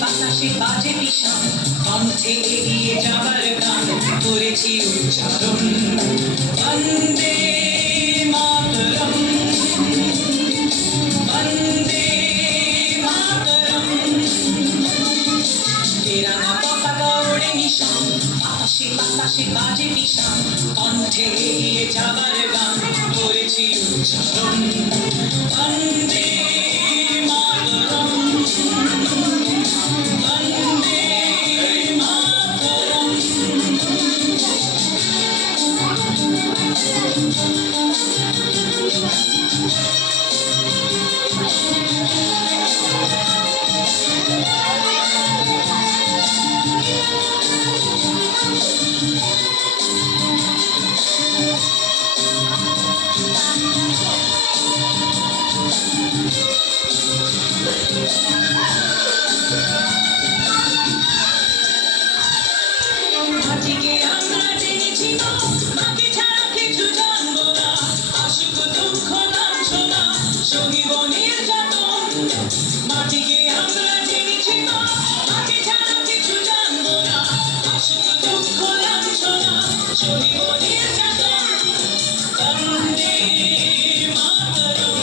বাতাসে বাতাসে বাজে বিষম, কণ্ঠে এগিয়ে যাবার গান করেছি উচ্চারণ। বন্দে মাতরম, বন্দে মাতরম। তেরাঙ্গা পতাকা ওড়ে নিশান, বাতাসে বাতাসে বাজে বিষম, কণ্ঠে এগিয়ে যাবার গান করেছি উচ্চারণ। বন্দে মাতরম, বন্দে মাতরম। মাটিকে আমরা জেনেছি গো, মাকে ছাড়া কিছু জানবো না। আসুক দুঃখ লাঞ্ছনা, সহিব নির্যাতন। মাটিকে আমরা জেনেছি গো, মাকে ছাড়া কিছু জানবো না। আসুক দুঃখ লাঞ্ছনা, সহিব নির্যাতন। বন্দে মাতরম,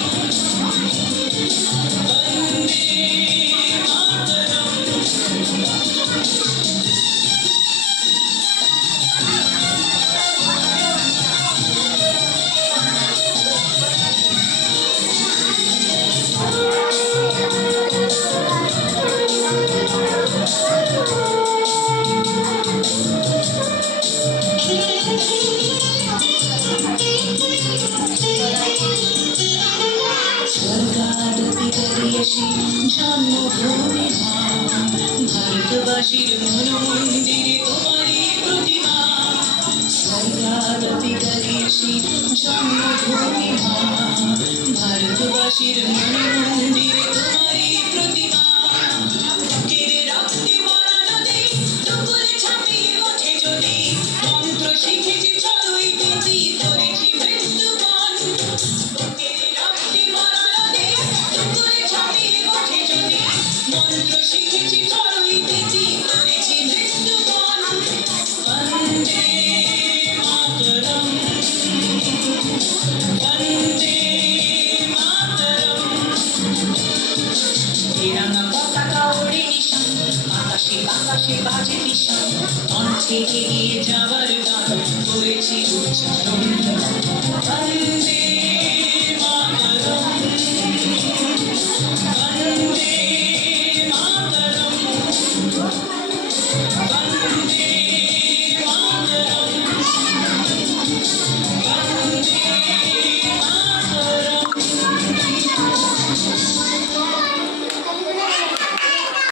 বন্দে মাতরম। স্বর্গাদপি করিয়েছি জন্মভূমি মা, ভারতবাসীর মন মন্দিরে তোমারই প্রতিমা। স্বর্গাদপি করিয়েছি জন্মভূমি মা, ভারতবাসীর মন মন্দিরে তোমারই প্রতিমা। কেড়ে রক্তে ভরা নদী, দুপুরে ছাপিয়ে ওঠে যদি, মন্ত্র শিখেছি চড়ুই তিথি, করেছি মৃত্যুবরণ। কেড়ে রক্তে ভরা নদী, দুপুরে ছাপিয়ে ওঠে যদি, মন্ত্র শিখেছি চড়ুই তিথি, করেছি মৃত্যুবরণ। বন্দে মাতরম, বন্দে মাতরম। তেরাঙ্গা পতাকা ওড়ে নিশান, বাতাসে বাতাসে বাজে বিষম, কণ্ঠে এগিয়ে যাবার গান করেছি উচ্চারণ। বন্দে